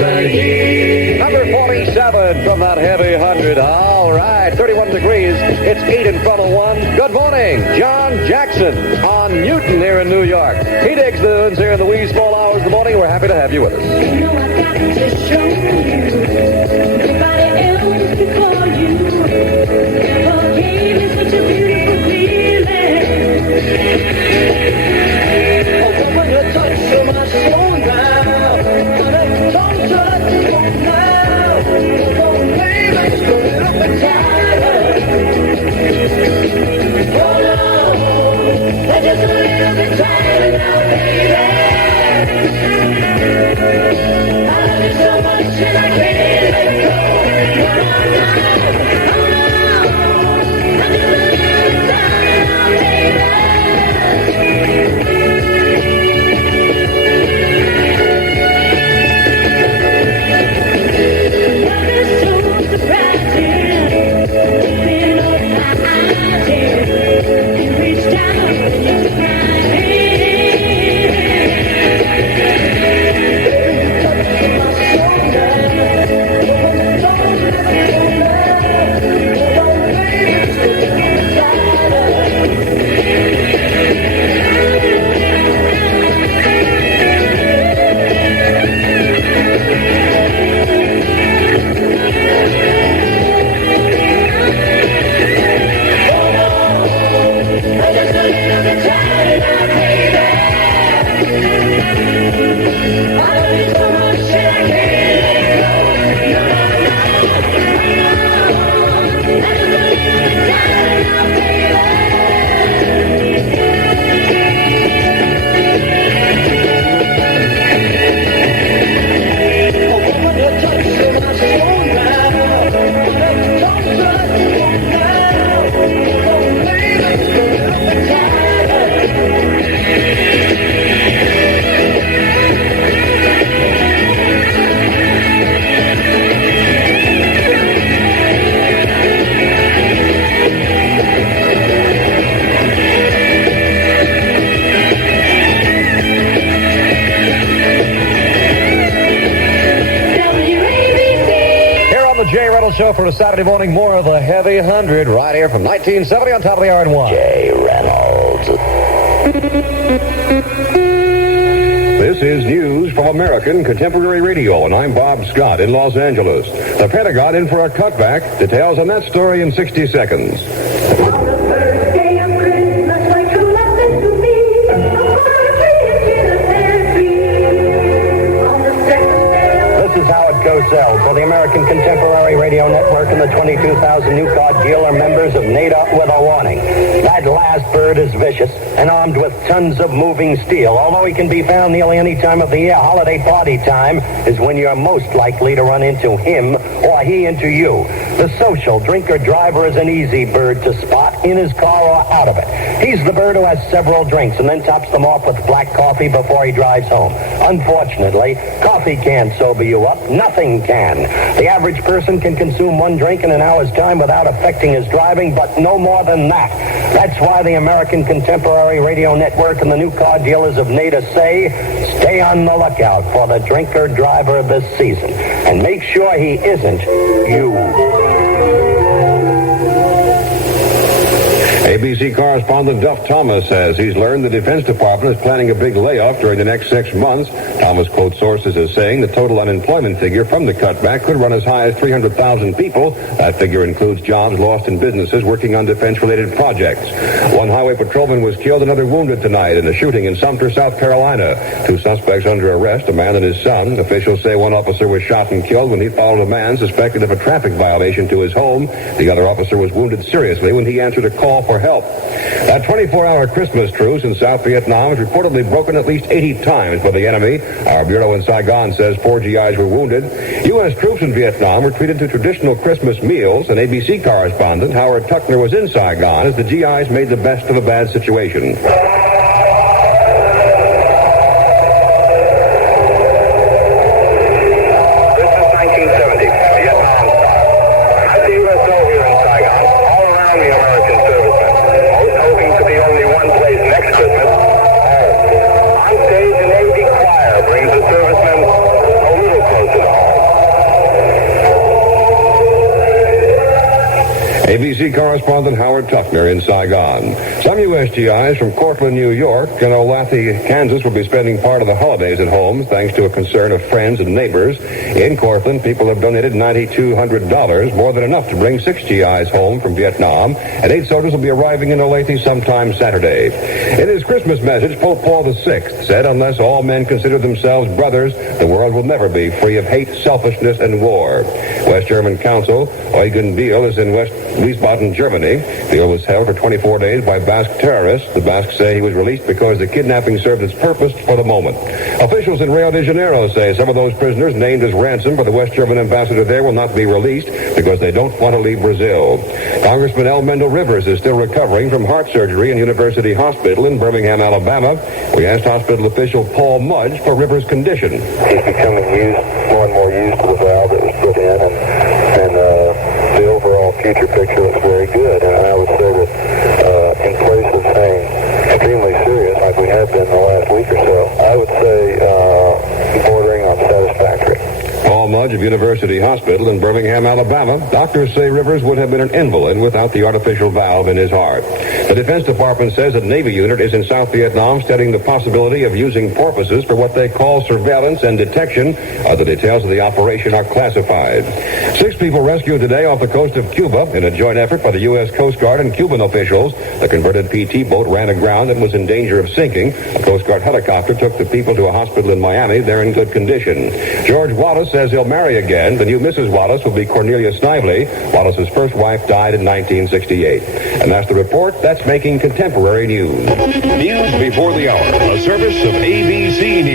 the year. Number 47 from that heavy 100. All right, 31 degrees. It's 8 in front of 1. Good morning, John Jackson on Newton here in New York. He digs the tunes here in the wee small hours of the morning. We're happy to have you with us. You know I've got to show you. Nobody else before you never gave me such a beautiful feeling. Oh, when you touch my soul now, when I don't touch you now, oh, baby, it's a little bit tired. Oh, no, I'm just a little bit tired now, baby. I love you so much and I can't let go. No, I'm just a little bit tired now, baby. Love is so surprising. Open up my eyes, yeah. You reach down and you took my hand. Show for a Saturday morning. More of the Heavy 100 right here from 1970 on top of the hour and 1. Jay Reynolds. This is news from American Contemporary Radio, and I'm Bob Scott in Los Angeles. The Pentagon in for a cutback. Details on that story in 60 seconds. Cosell for the American Contemporary Radio Network and the 22,000 new car dealer members of NADA with a warning. That last bird is vicious and armed with tons of moving steel. Although he can be found nearly any time of the year, holiday party time is when you're most likely to run into him or he into you. The social drinker driver is an easy bird to spot in his car or out of it. He's the bird who has several drinks and then tops them off with black coffee before he drives home. Unfortunately, coffee can't sober you up. Nothing can. The average person can consume one drink in an hour's time without affecting his driving, but no more than that. That's why the American Contemporary Radio Network and the new car dealers of NADA say, stay on the lookout for the drinker driver this season. And make sure he isn't you. ABC correspondent Duff Thomas says he's learned the Defense Department is planning a big layoff during the next 6 months. Thomas quotes sources as saying the total unemployment figure from the cutback could run as high as 300,000 people. That figure includes jobs lost in businesses working on defense-related projects. One highway patrolman was killed, another wounded tonight in a shooting in Sumter, South Carolina. 2 suspects under arrest, a man and his son. Officials say one officer was shot and killed when he followed a man suspected of a traffic violation to his home. The other officer was wounded seriously when he answered a call for help. That 24-hour Christmas truce in South Vietnam is reportedly broken at least 80 times by the enemy. Our bureau in Saigon says 4 GIs were wounded. U.S. troops in Vietnam were treated to traditional Christmas meals. An ABC correspondent, Howard Tuckner, was in Saigon as the GIs made the best of a bad situation. Brings the servicemen a little closer to home. WABC correspondent Howard Tuckner in Saigon. Some USGIs from Cortland, New York, and Olathe, Kansas will be spending part of the holidays at home thanks to a concern of friends and neighbors. In Cortland, people have donated $9,200, more than enough to bring 6 GIs home from Vietnam, and 8 soldiers will be arriving in Olathe sometime Saturday. In his Christmas message, Pope Paul VI said, unless all men consider themselves brothers, the world will never be free of hate, selfishness, and war. West German Consul Eugen Biel is in Wiesbaden, Germany. Biel was held for 24 days by Basque terrorists. The Basques say he was released because the kidnapping served its purpose for the moment. Officials in Rio de Janeiro say some of those prisoners named as ransom for the West German ambassador there will not be released because they don't want to leave Brazil. Congressman L. Mendel Rivers is still recovering from heart surgery in University Hospital in Birmingham, Alabama. We asked hospital official Paul Mudge for Rivers' condition. He's becoming more and more used to the valve that was put in, and the overall future picture looks very good. And I would say that in place of saying extremely serious, like we have been the last week or so, I would say bordering on satisfactory. Paul Mudge of University Hospital in Birmingham, Alabama. Doctors say Rivers would have been an invalid without the artificial valve in his heart. The Defense Department says a Navy unit is in South Vietnam studying the possibility of using porpoises for what they call surveillance and detection. The details of the operation are classified. 6 people rescued today off the coast of Cuba in a joint effort by the U.S. Coast Guard and Cuban officials. The converted PT boat ran aground and was in danger of sinking. A Coast Guard helicopter took the people to a hospital in Miami. They're in good condition. George Wallace says he'll marry again. The new Mrs. Wallace will be Cornelia Snively. Wallace's first wife died in 1968. And that's the report that's making contemporary news. News before the hour, a service of ABC News.